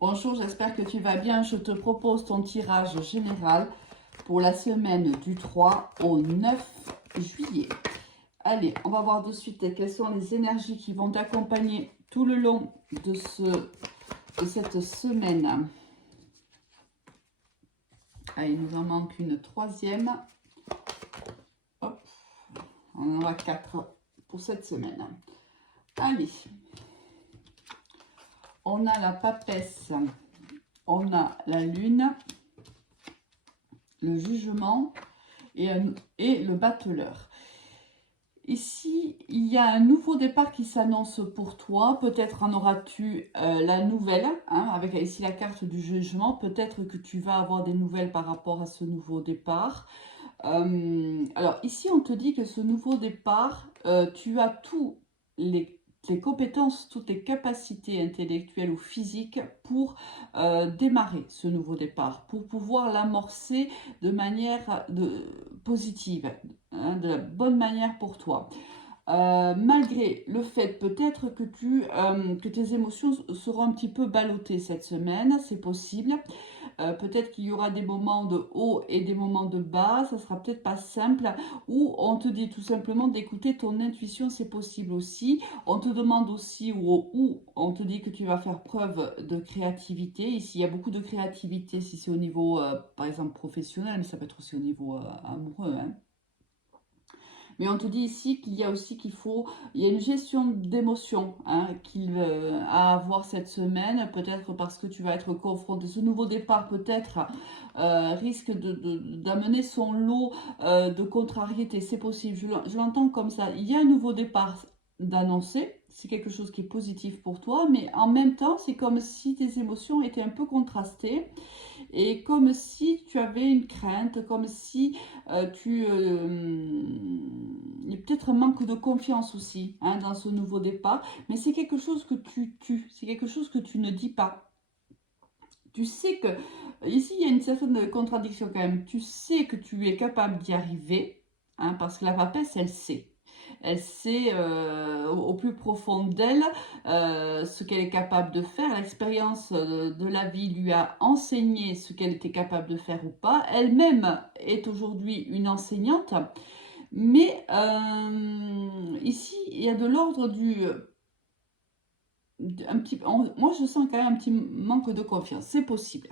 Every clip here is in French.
Bonjour, j'espère que tu vas bien. Je te propose ton tirage général pour la semaine du 3 au 9 juillet. Allez, on va voir de suite quelles sont les énergies qui vont t'accompagner tout le long de cette semaine. Allez, il nous en manque une troisième. Hop, on en aura 4 pour cette semaine. Allez, on a la papesse, on a la lune, le jugement et le battleur. Ici, il y a un nouveau départ qui s'annonce pour toi. Peut-être en auras-tu la nouvelle, hein, avec ici la carte du jugement. Peut-être que tu vas avoir des nouvelles par rapport à ce nouveau départ. Alors ici, on te dit que ce nouveau départ, tu as toutes les compétences, toutes les capacités intellectuelles ou physiques pour démarrer ce nouveau départ, pour pouvoir l'amorcer de manière positive, hein, de la bonne manière pour toi. Malgré le fait peut-être que tes émotions seront un petit peu ballottées cette semaine, c'est possible. Peut-être qu'il y aura des moments de haut et des moments de bas, ça sera peut-être pas simple, ou on te dit tout simplement d'écouter ton intuition, c'est possible aussi. On te demande aussi, ou on te dit que tu vas faire preuve de créativité. Ici, il y a beaucoup de créativité, si c'est au niveau, par exemple, professionnel, mais ça peut être aussi au niveau amoureux, hein. Mais on te dit ici qu'il y a aussi il y a une gestion d'émotions, hein, à avoir cette semaine, peut-être parce que tu vas être confronté. Ce nouveau départ peut-être risque d'amener son lot de contrariétés, c'est possible, je l'entends comme ça. Il y a un nouveau départ d'annoncer, c'est quelque chose qui est positif pour toi, mais en même temps, c'est comme si tes émotions étaient un peu contrastées. Et comme si tu avais une crainte, comme si il y a peut-être un manque de confiance aussi, hein, dans ce nouveau départ. Mais c'est quelque chose que tu tues, c'est quelque chose que tu ne dis pas. Tu sais que, ici il y a une certaine contradiction quand même, tu sais que tu es capable d'y arriver, hein, parce que la papesse, elle sait. Elle sait au plus profond d'elle ce qu'elle est capable de faire. L'expérience de la vie lui a enseigné ce qu'elle était capable de faire ou pas. Elle-même est aujourd'hui une enseignante. Mais ici, il y a de l'ordre moi, je sens quand même un petit manque de confiance. C'est possible.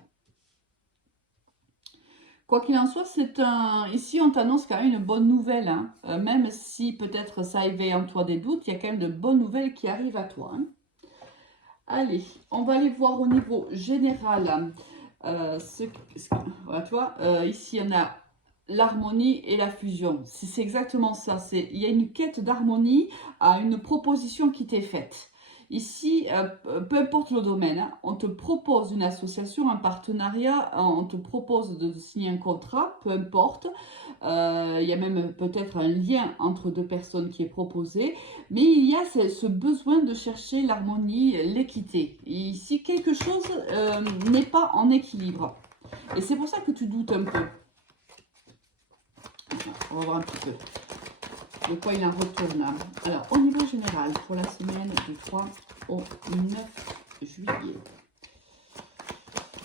Quoi qu'il en soit, ici on t'annonce quand même une bonne nouvelle, hein. Même si peut-être ça éveille en toi des doutes, il y a quand même de bonnes nouvelles qui arrivent à toi, hein. Allez, on va aller voir au niveau général. Voilà, tu vois, ici on a l'harmonie et la fusion. C'est exactement ça. Il y a une quête d'harmonie à une proposition qui t'est faite. Ici, peu importe le domaine, hein, on te propose une association, un partenariat, on te propose de signer un contrat, peu importe. Il y a même peut-être un lien entre deux personnes qui est proposé, mais il y a ce besoin de chercher l'harmonie, l'équité. Ici, quelque chose n'est pas en équilibre. Et c'est pour ça que tu doutes un peu. On va voir un petit peu de quoi il en retourne. Alors, au niveau général, pour la semaine du 3 au 9 juillet.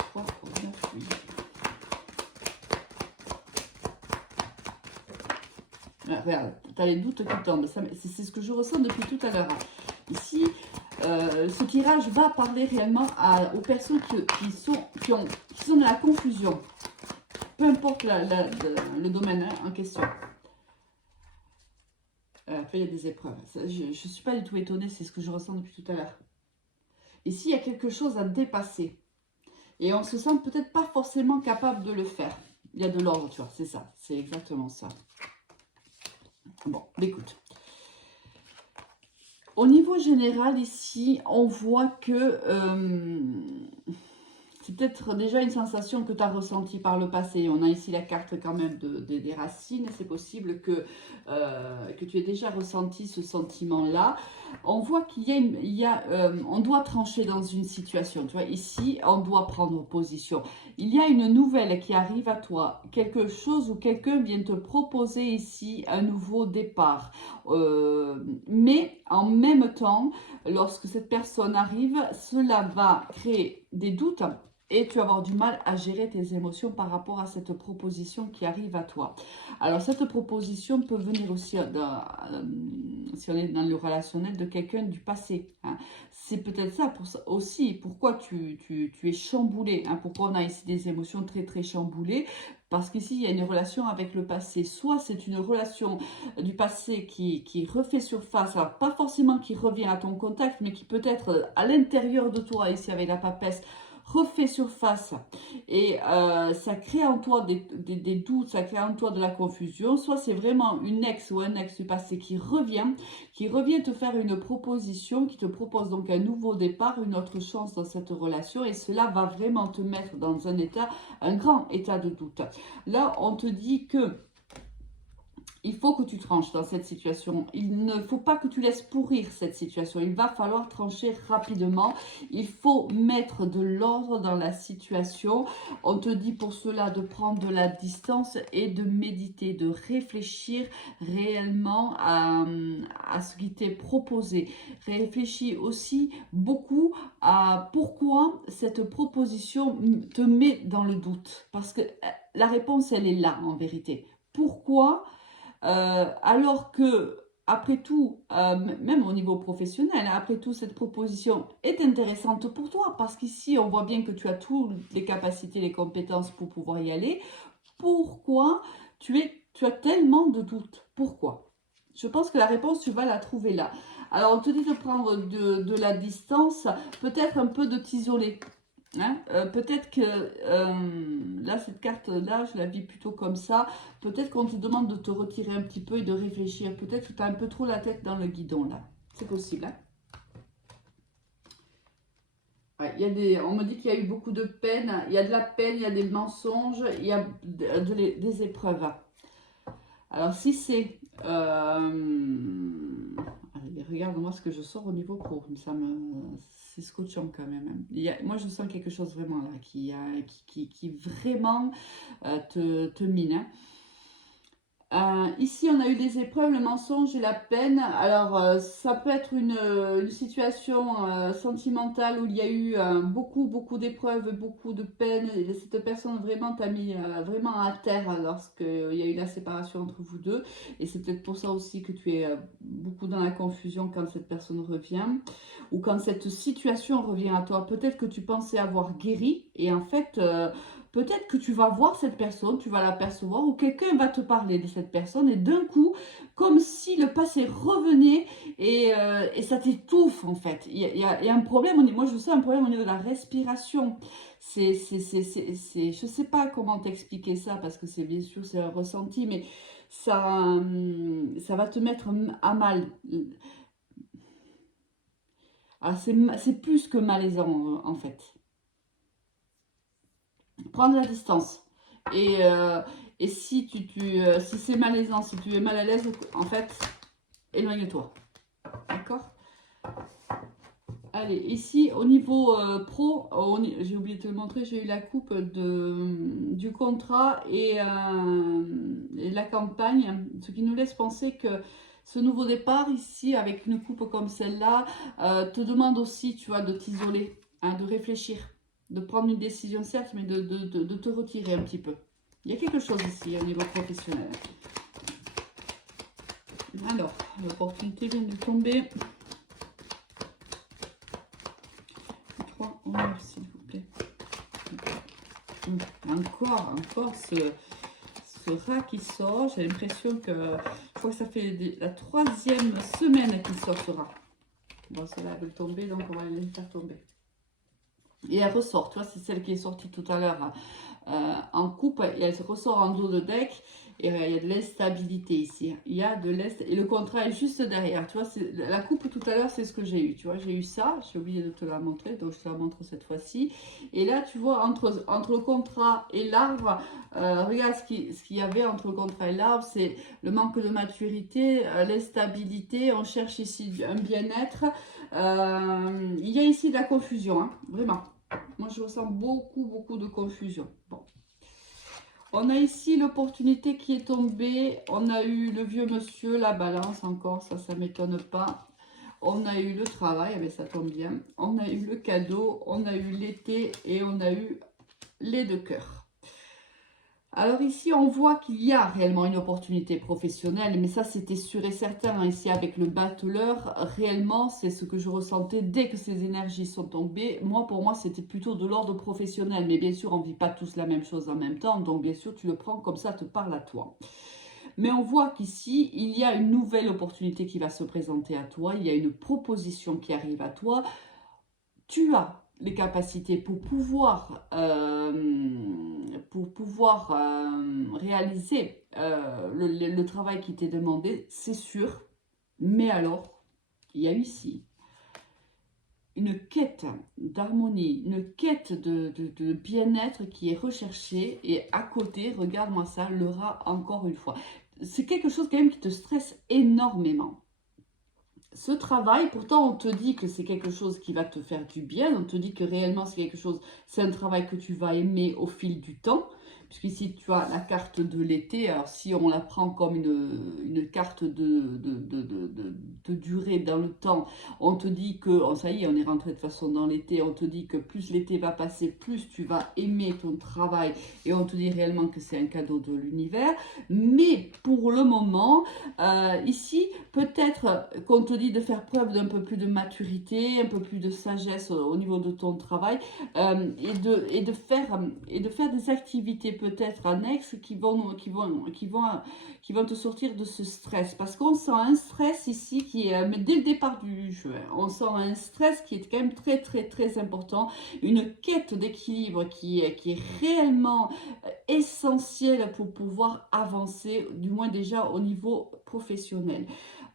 3 au 9 juillet. Ah, regarde, tu as les doutes qui tombent. C'est ce que je ressens depuis tout à l'heure. Ici, ce tirage va parler réellement aux personnes qui sont dans la confusion. Peu importe le domaine, hein, en question. Après, il y a des épreuves. Je ne suis pas du tout étonnée, c'est ce que je ressens depuis tout à l'heure. Ici, il y a quelque chose à dépasser. Et on se sent peut-être pas forcément capable de le faire. Il y a de l'ordre, tu vois, c'est ça. C'est exactement ça. Bon, écoute. Au niveau général, ici, on voit que c'est peut-être déjà une sensation que tu as ressentie par le passé. On a ici la carte quand même des racines. C'est possible que tu aies déjà ressenti ce sentiment-là. on voit qu'il y a, on doit trancher dans une situation. Tu vois, ici, on doit prendre position. Il y a une nouvelle qui arrive à toi, quelque chose ou quelqu'un vient te proposer ici un nouveau départ. Mais en même temps, lorsque cette personne arrive, cela va créer des doutes. Et tu vas avoir du mal à gérer tes émotions par rapport à cette proposition qui arrive à toi. Alors, cette proposition peut venir aussi, si on est dans le relationnel, de quelqu'un du passé. Hein. C'est peut-être ça, aussi pourquoi tu es chamboulé. Hein. Pourquoi on a ici des émotions très très chamboulées. Parce qu'ici, il y a une relation avec le passé. Soit c'est une relation du passé qui refait surface, alors pas forcément qui revient à ton contact, mais qui peut être à l'intérieur de toi, ici avec la papesse, refait surface et ça crée en toi des doutes, ça crée en toi de la confusion. Soit c'est vraiment une ex ou un ex du passé qui revient te faire une proposition, qui te propose donc un nouveau départ, une autre chance dans cette relation, et cela va vraiment te mettre dans un grand état de doute. Là, on te dit que il faut que tu tranches dans cette situation. Il ne faut pas que tu laisses pourrir cette situation. Il va falloir trancher rapidement. Il faut mettre de l'ordre dans la situation. On te dit pour cela de prendre de la distance et de méditer, de réfléchir réellement à ce qui t'est proposé. Réfléchis aussi beaucoup à pourquoi cette proposition te met dans le doute. Parce que la réponse, elle est là en vérité. Pourquoi alors que, après tout, même au niveau professionnel, après tout, cette proposition est intéressante pour toi parce qu'ici, on voit bien que tu as toutes les capacités, les compétences pour pouvoir y aller. Pourquoi tu as tellement de doutes? Pourquoi? Je pense que la réponse, tu vas la trouver là. Alors, on te dit de prendre de la distance, peut-être un peu de t'isoler. Hein, peut-être que là, cette carte-là, je la vis plutôt comme ça. Peut-être qu'on te demande de te retirer un petit peu et de réfléchir. Peut-être que tu as un peu trop la tête dans le guidon, là. C'est possible, hein. Ouais, on me dit qu'il y a eu beaucoup de peine. Il y a de la peine, il y a des mensonges, il y a des épreuves. Alors, si c'est... allez, regarde-moi ce que je sors au niveau pro. C'est scotchant quand même. Hein. Moi, je sens quelque chose vraiment là qui vraiment te mine. Hein. Ici, on a eu des épreuves, le mensonge et la peine. Alors, ça peut être une situation sentimentale où il y a eu beaucoup d'épreuves, beaucoup de peine. Et cette personne vraiment t'a mis vraiment à terre lorsqu'il y a eu la séparation entre vous deux. Et c'est peut-être pour ça aussi que tu es beaucoup dans la confusion quand cette personne revient ou quand cette situation revient à toi. Peut-être que tu pensais avoir guéri et en fait... peut-être que tu vas voir cette personne, tu vas l'apercevoir ou quelqu'un va te parler de cette personne et d'un coup, comme si le passé revenait et ça t'étouffe en fait. Il y a un problème, moi je sens un problème au niveau de la respiration. Je sais pas comment t'expliquer ça parce que c'est bien sûr c'est un ressenti, mais ça va te mettre à mal. Alors c'est plus que malaisant en fait. Prendre la distance. Et si si c'est malaisant, si tu es mal à l'aise, en fait, éloigne-toi. D'accord? Allez, ici, au niveau pro, j'ai oublié de te le montrer, j'ai eu la coupe du contrat et la campagne, ce qui nous laisse penser que ce nouveau départ ici, avec une coupe comme celle-là, te demande aussi, tu vois, de t'isoler, hein, de réfléchir, de prendre une décision, certes, mais de te retirer un petit peu. Il y a quelque chose ici au niveau professionnel. Alors, l'opportunité vient de tomber. 3, 11, s'il vous plaît. Encore ce rat qui sort. J'ai l'impression que je crois que ça fait la 3e semaine qu'il sort ce rat. Bon, celle-là elle veut tomber, donc on va les faire tomber. Et elle ressort, tu vois, c'est celle qui est sortie tout à l'heure en coupe et elle ressort en dos de deck. Et il y a de l'instabilité ici. Il y a de l'instabilité. Et le contrat est juste derrière. Tu vois, la coupe tout à l'heure, c'est ce que j'ai eu. Tu vois, j'ai eu ça. J'ai oublié de te la montrer, donc je te la montre cette fois-ci. Et là, tu vois, entre le contrat et l'arbre, regarde ce qu'il y avait entre le contrat et l'arbre, c'est le manque de maturité, l'instabilité. On cherche ici un bien-être. Il y a ici de la confusion, hein, vraiment. Moi, je ressens beaucoup, beaucoup de confusion. Bon. On a ici l'opportunité qui est tombée. On a eu le vieux monsieur, la balance encore, ça ne m'étonne pas. On a eu le travail, mais ça tombe bien. On a eu le cadeau, on a eu l'été et on a eu les deux cœurs. Alors ici, on voit qu'il y a réellement une opportunité professionnelle, mais ça, c'était sûr et certain. Ici, avec le battleur, réellement, c'est ce que je ressentais dès que ces énergies sont tombées. Moi, pour moi, c'était plutôt de l'ordre professionnel. Mais bien sûr, on ne vit pas tous la même chose en même temps. Donc, bien sûr, tu le prends comme ça te parle à toi. Mais on voit qu'ici, il y a une nouvelle opportunité qui va se présenter à toi. Il y a une proposition qui arrive à toi. Tu as les capacités pour pouvoir réaliser le travail qui t'est demandé, c'est sûr. Mais alors, il y a ici une quête d'harmonie, une quête de bien-être qui est recherchée. Et à côté, regarde-moi ça, le rat encore une fois. C'est quelque chose quand même qui te stresse énormément. Ce travail, pourtant on te dit que c'est quelque chose qui va te faire du bien, on te dit que réellement c'est un travail que tu vas aimer au fil du temps, puisqu'ici tu as la carte de l'été. Alors si on la prend comme une carte de durée dans le temps, on te dit que, oh, ça y est, on est rentré de toute façon dans l'été, on te dit que plus l'été va passer, plus tu vas aimer ton travail, et on te dit réellement que c'est un cadeau de l'univers. Mais pour le moment, ici, peut-être qu'on te dit de faire preuve d'un peu plus de maturité, un peu plus de sagesse au niveau de ton travail, et de faire des activités peut-être annexes qui vont te sortir de ce stress. Parce qu'on sent un stress ici qui est, mais dès le départ du jeu, hein, on sent un stress qui est quand même très très très important, une quête d'équilibre qui est réellement essentielle pour pouvoir avancer, du moins déjà au niveau professionnel.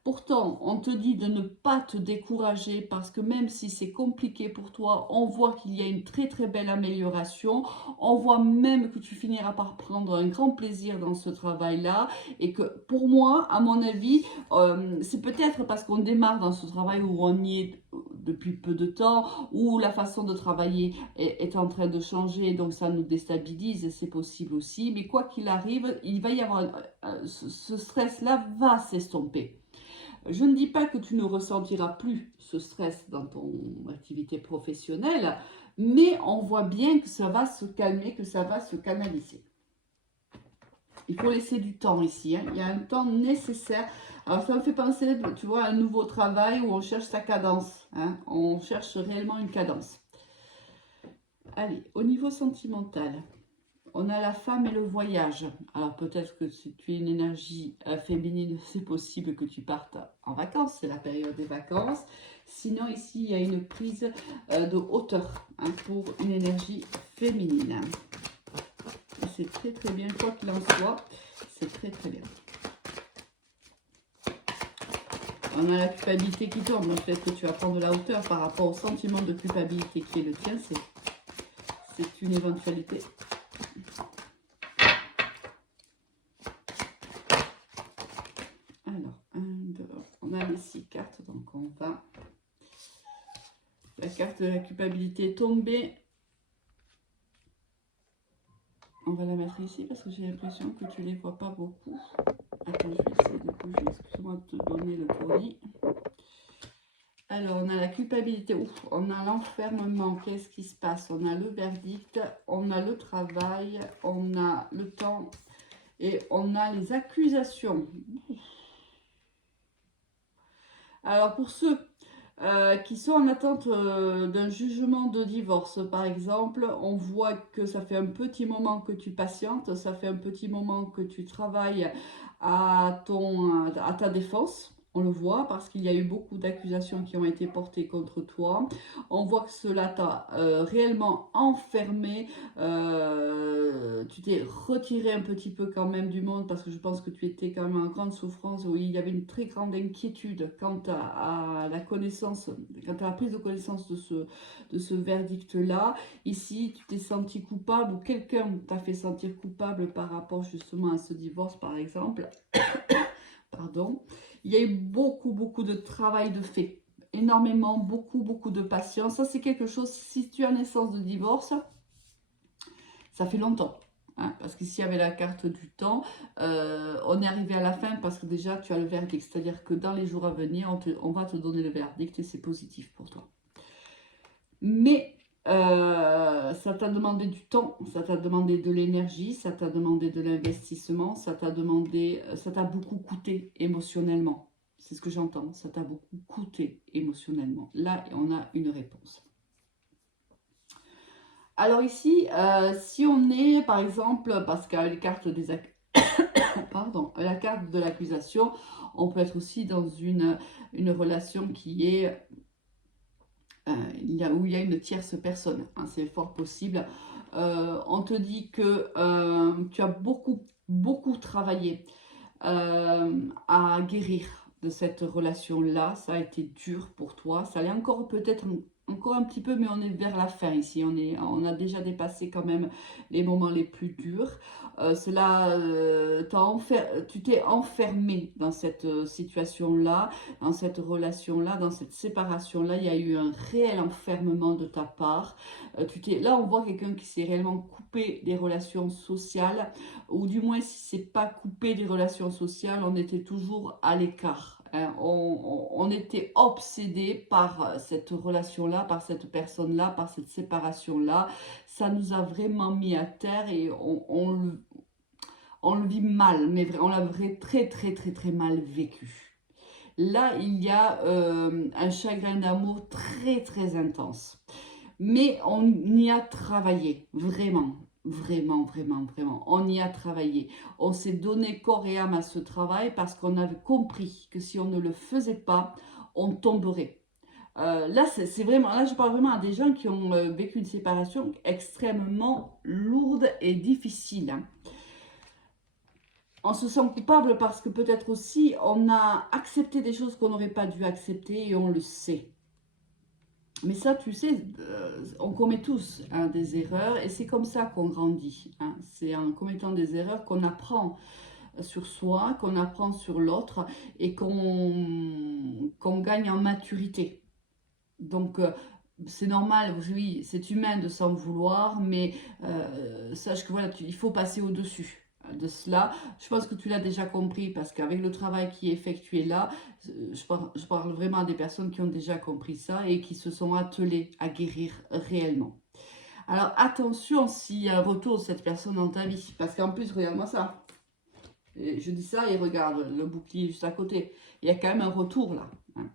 Pourtant, on te dit de ne pas te décourager parce que même si c'est compliqué pour toi, on voit qu'il y a une très très belle amélioration. On voit même que tu finiras par prendre un grand plaisir dans ce travail-là. Et que pour moi, à mon avis, c'est peut-être parce qu'on démarre dans ce travail où on y est depuis peu de temps, où la façon de travailler est en train de changer, donc ça nous déstabilise, c'est possible aussi. Mais quoi qu'il arrive, il va y avoir ce stress-là va s'estomper. Je ne dis pas que tu ne ressentiras plus ce stress dans ton activité professionnelle, mais on voit bien que ça va se calmer, que ça va se canaliser. Il faut laisser du temps ici, hein. Il y a un temps nécessaire. Alors ça me fait penser, tu vois, à un nouveau travail où on cherche sa cadence, hein. On cherche réellement une cadence. Allez, au niveau sentimental, on a la femme et le voyage. Alors peut-être que si tu es une énergie féminine, c'est possible que tu partes en vacances. C'est la période des vacances. Sinon ici, il y a une prise de hauteur, hein, pour une énergie féminine. C'est très très bien, quoi qu'il en soit. C'est très très bien. On a la culpabilité qui tombe. Peut-être que tu vas prendre de la hauteur par rapport au sentiment de culpabilité qui est le tien. C'est une éventualité. Alors, 1, 2, on a les 6 cartes, donc on va... La carte de la culpabilité est tombée. On va la mettre ici parce que j'ai l'impression que tu ne les vois pas beaucoup. Attends, je vais essayer de bouger, excuse-moi de te donner le tournis. Alors, on a la culpabilité, ouf, on a l'enfermement, qu'est-ce qui se passe? On a le verdict, on a le travail, on a le temps et on a les accusations. Alors, pour ceux qui sont en attente d'un jugement de divorce, par exemple, on voit que ça fait un petit moment que tu patientes, ça fait un petit moment que tu travailles à ta défense. On le voit parce qu'il y a eu beaucoup d'accusations qui ont été portées contre toi. On voit que cela t'a réellement enfermé. Tu t'es retiré un petit peu quand même du monde parce que je pense que tu étais quand même en grande souffrance où il y avait une très grande inquiétude quant à la connaissance, quant à la prise de connaissance de ce verdict-là. Ici, tu t'es senti coupable ou quelqu'un t'a fait sentir coupable par rapport justement à ce divorce, par exemple. Pardon. Il y a eu beaucoup de travail de fait. Énormément, beaucoup de patience. Ça, c'est quelque chose, si tu as naissance de divorce, ça fait longtemps. Hein, parce qu'ici, il y avait la carte du temps. On est arrivé à la fin parce que déjà, tu as le verdict. C'est-à-dire que dans les jours à venir, on va te donner le verdict et c'est positif pour toi. Mais ça t'a demandé du temps, ça t'a demandé de l'énergie, ça t'a demandé de l'investissement, ça t'a beaucoup coûté émotionnellement. C'est ce que j'entends, ça t'a beaucoup coûté émotionnellement. Là, on a une réponse. Alors ici, si on est, par exemple, parce qu'avec les cartes des pardon, la carte de l'accusation, on peut être aussi dans une relation qui est où il y a une tierce personne, hein, c'est fort possible. On te dit que tu as beaucoup travaillé à guérir de cette relation-là. Ça a été dur pour toi. Ça l'est encore peut-être encore un petit peu, mais on est vers la fin ici. On a déjà dépassé quand même les moments les plus durs. Tu t'es enfermé dans cette situation-là, dans cette relation-là, dans cette séparation-là. Il y a eu un réel enfermement de ta part. Là, on voit quelqu'un qui s'est réellement coupé des relations sociales, ou du moins si c'est pas coupé des relations sociales, on était toujours à l'écart. Hein. On était obsédé par cette relation-là, par cette personne-là, par cette séparation-là. Ça nous a vraiment mis à terre et on le vit mal, mais on l'a très mal vécu. Là, il y a un chagrin d'amour très intense. Mais on y a travaillé, vraiment. On y a travaillé. On s'est donné corps et âme à ce travail parce qu'on avait compris que si on ne le faisait pas, on tomberait. Là, c'est vraiment, là, je parle vraiment à des gens qui ont vécu une séparation extrêmement lourde et difficile. Hein. On se sent coupable parce que peut-être aussi on a accepté des choses qu'on n'aurait pas dû accepter et on le sait. Mais ça, tu sais, on commet tous hein, des erreurs et c'est comme ça qu'on grandit. Hein. C'est en commettant des erreurs qu'on apprend sur soi, qu'on apprend sur l'autre et qu'on gagne en maturité. Donc, c'est normal, oui, c'est humain de s'en vouloir, mais sache que voilà, il faut passer au-dessus de cela. Je pense que tu l'as déjà compris parce qu'avec le travail qui est effectué là, je parle vraiment à des personnes qui ont déjà compris ça et qui se sont attelées à guérir réellement. Alors attention s'il y a un retour de cette personne dans ta vie, parce qu'en plus, regarde-moi ça. Et je dis ça et regarde le bouclier juste à côté. Il y a quand même un retour là. Hein.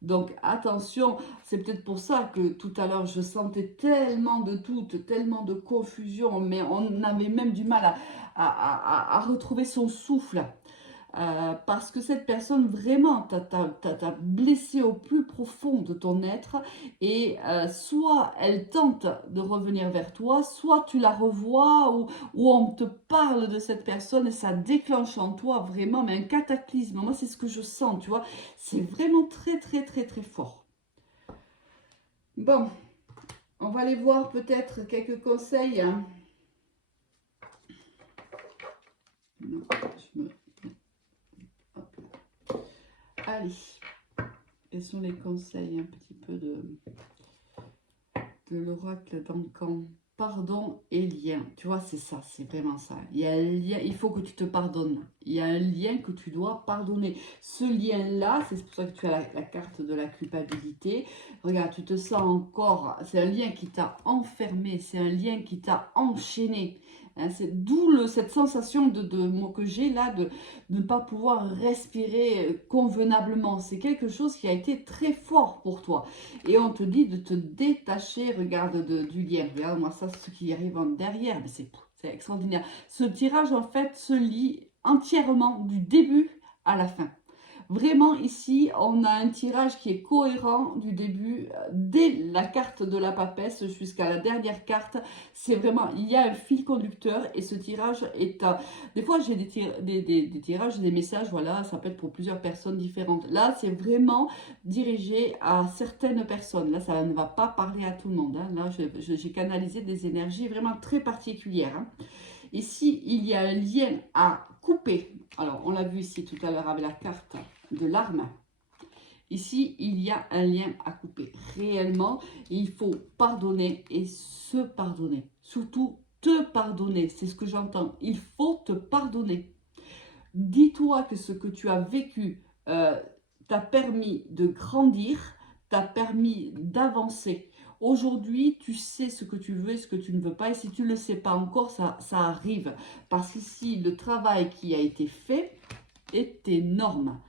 Donc attention, c'est peut-être pour ça que tout à l'heure je sentais tellement de doutes, tellement de confusion, mais on avait même du mal à retrouver son souffle. Parce que cette personne vraiment t'a blessé au plus profond de ton être et soit elle tente de revenir vers toi, soit tu la revois ou on te parle de cette personne et ça déclenche en toi vraiment mais un cataclysme. Moi c'est ce que je sens, tu vois, c'est vraiment très fort. Bon, on va aller voir peut-être quelques conseils. Hein. Non, je me... Allez, quels sont les conseils un petit peu de l'oracle d'Ancan? Pardon et lien. Tu vois, c'est ça, c'est vraiment ça. Il y a un lien, il faut que tu te pardonnes. Il y a un lien que tu dois pardonner. Ce lien-là, c'est pour ça que tu as la carte de la culpabilité. Regarde, tu te sens encore, c'est un lien qui t'a enfermé, c'est un lien qui t'a enchaîné. Hein, c'est d'où cette sensation que j'ai là de ne pas pouvoir respirer convenablement. C'est quelque chose qui a été très fort pour toi. Et on te dit de te détacher, regarde, du lien. Regarde-moi ça, ce qui arrive en derrière. Mais c'est extraordinaire. Ce tirage, en fait, se lit entièrement du début à la fin. Vraiment, ici, on a un tirage qui est cohérent du début, dès la carte de la papesse jusqu'à la dernière carte. C'est vraiment, il y a un fil conducteur et ce tirage est... des fois, j'ai des tirages, des messages, voilà, ça peut être pour plusieurs personnes différentes. Là, c'est vraiment dirigé à certaines personnes. Là, ça ne va pas parler à tout le monde, hein. Là, j'ai canalisé des énergies vraiment très particulières, hein. Ici, il y a un lien à couper. Alors, on l'a vu ici tout à l'heure avec la carte de l'arme. Ici, il y a un lien à couper. Réellement, il faut pardonner et se pardonner. Surtout, te pardonner. C'est ce que j'entends. Il faut te pardonner. Dis-toi que ce que tu as vécu t'a permis de grandir, t'a permis d'avancer. Aujourd'hui, tu sais ce que tu veux et ce que tu ne veux pas. Et si tu ne le sais pas encore, ça arrive. Parce qu'ici, le travail qui a été fait est énorme.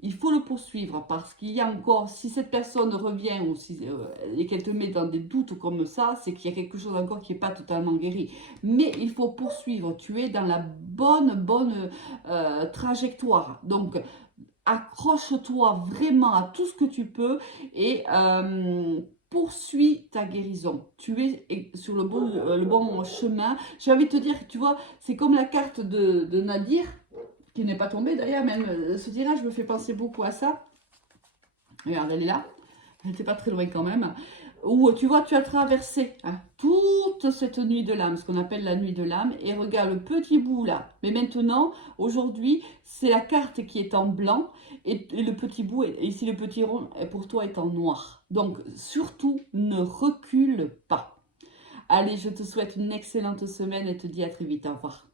Il faut le poursuivre parce qu'il y a encore, si cette personne revient ou si, et qu'elle te met dans des doutes comme ça, c'est qu'il y a quelque chose encore qui n'est pas totalement guéri. Mais il faut poursuivre. Tu es dans la bonne trajectoire. Donc, accroche-toi vraiment à tout ce que tu peux et poursuis ta guérison. Tu es sur le bon chemin. J'ai envie de te dire, tu vois, c'est comme la carte de Nadir, qui n'est pas tombée d'ailleurs, même ce tirage me fait penser beaucoup à ça. Regarde, elle est là. Elle n'était pas très loin quand même. Où tu vois, tu as traversé toute cette nuit de l'âme, ce qu'on appelle la nuit de l'âme. Et regarde le petit bout là. Mais maintenant, aujourd'hui, c'est la carte qui est en blanc. Et le petit bout, et ici le petit rond, pour toi est en noir. Donc, surtout, ne recule pas. Allez, je te souhaite une excellente semaine et te dis à très vite. Au revoir.